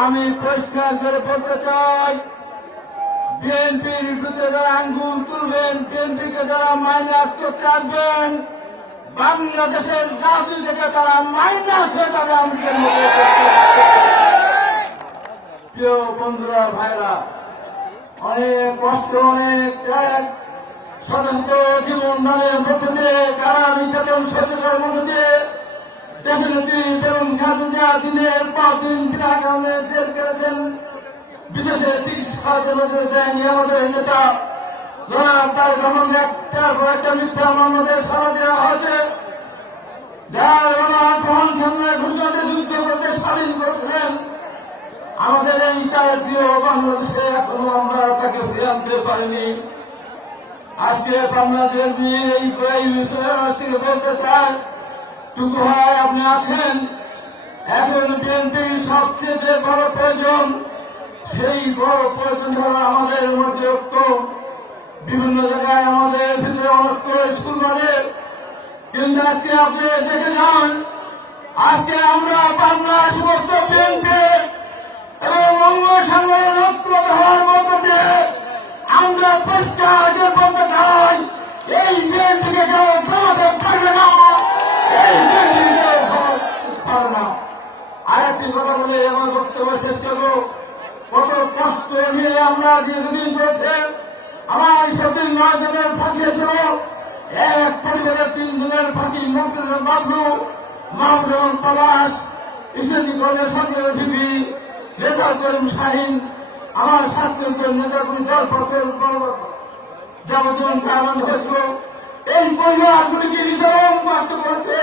আমি পরিষ্কার করে বলতে চাই, বিএনপির বিরুদ্ধে যারা আঙ্গুল তুলবেন, বিএনপিকে যারা মাইনাস করতে আসবেন, বাংলাদেশের জাতি থেকে তারা মাইনাস হয়ে যাবে। আমাদের প্রিয় বন্ধুরা, ভাইরা, অনেক কষ্ট, অনেক ত্যাগ, শত শত জীবন দানের মধ্যে দিয়ে, কারা নির্যাতন সহ্য করার মধ্যে দিয়ে দেশনেত্রী বেগম খালেদা জিয়া দিনের পর দিন বিনা কারণে জেল কেটেছেন। বিদেশে চিকিৎসা দেয়নি আমাদের নেতা তার যেমন একটার পর একটা মিথ্যা মামলাদের সারা দেওয়া হয়েছে। ঘোষণাতে যুদ্ধ করতে স্বাধীন করেছিলেন আমাদের এই তার প্রিয় বাংলাদেশে, এখনো আমরা তাকে ফিরে আনতে পারিনি। আজকে পাবনা জেল নিয়ে এই বিষয়ে থেকে বলতে চাই, টুকু হয় আপনি আছেন, এখন বিএনপির সবচেয়ে যে বড় প্রয়োজন, সেই বড় প্রয়োজন হল আমাদের মধ্যে ঐক্য। বিভিন্ন জায়গায় আমাদের ভিতরে ঐক্য স্কুল বাজে, কিন্তু আজকে আপনি দেখে যান, আজকে আমরা বাংলার সমস্ত বিএনপি এবং অঙ্গ সংগঠন ঐক্যবদ্ধ হওয়ার মধ্যে দিয়ে আমরা পরিষ্কার বলতে চাই, এই বিএনপিকে কেউ থামাতে পারবে না, এই বিএনপিকে কেউ থামাতে পারবে না। আরেকটি কথা বলে আমার বক্তব্য শেষ করব। কত কষ্ট নিয়ে আমরা দীর্ঘদিন চলেছে, আমার সেদিন 9 জনের ফাঁকি ছিল, এক পরিবারের 3 জনের ফাঁকি, মুক্তিযোদ্ধা বাবলু, মামুন, পলাশ, ইসলামী কলেজের সঞ্জয় ভিপি, রেজাল করিম শাহিন, আমার 7 জন নেতা কোন 10 বছর যাবতীয় কারণ হয়েছিল। এই পরিবারগুলিকে নির্যাতন কষ্ট করেছে,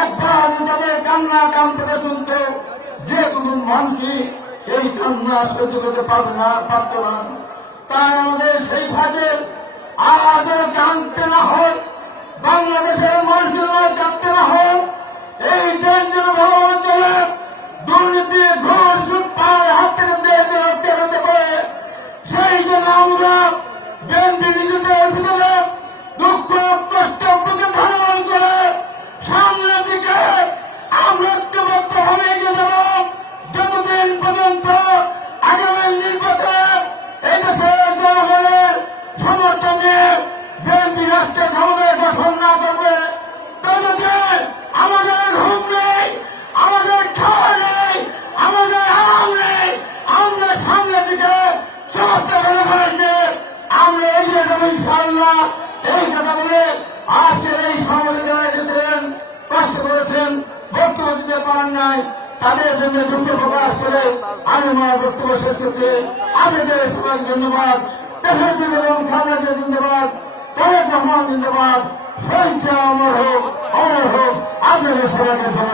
একবার তাদের কান্না কান থেকে তুলত, যে কোনো মানুষই এই কান্না সহ্য করতে পারবে না, পারত না। তাই আমাদের সেই ভাগের আজ কাঁদতে না হয়, বাংলাদেশের মানুষের কাঁদতে না হয়, এই দেশ যেন ভালো চলে, দুর্নীতি ঘুষ লুটপাট হাত থেকে দেশ হতে পারে, সেই জন্য আমরা বিএনপি নিজেদের ভিতরে দুঃখ কষ্ট বুকে ধারণ করে সামনের দিকে আমরা ঐক্যবদ্ধভাবে এগিয়ে যাব, যতদিন পর্যন্ত আগামী নির্বাচনে এই দেশের জনগণের সমর্থন নিয়ে বিএনপি রাষ্ট্রের ক্ষমতায় গঠন না করবে, ততদিন আমাদের ঘুম নেই, আমাদের খাওয়া নেই, আমাদের আরাম নেই। আমরা সামনের দিকে সমস্যা করে ফেলেছে, আমরা এগিয়ে যাবো ইনশাআল্লাহ। এই কথা বলে আজকের এই সমাজে যারা এসেছেন, কষ্ট করেছেন, বক্তব্য দিতে পারেন নাই, তাদের জন্য দুঃখ প্রকাশ করে আমি আমার বক্তব্য শেষ করছি। আপনাদের সবাইকে ধন্যবাদ। দেশনেত্রী বেগম খালেদা জিয়া জিন্দাবাদ, তারেক রহমান জিন্দাবাদ, শহীদ জিয়া অমর হোক, অমর হোক। আপনাদের সবাইকে ধন্যবাদ।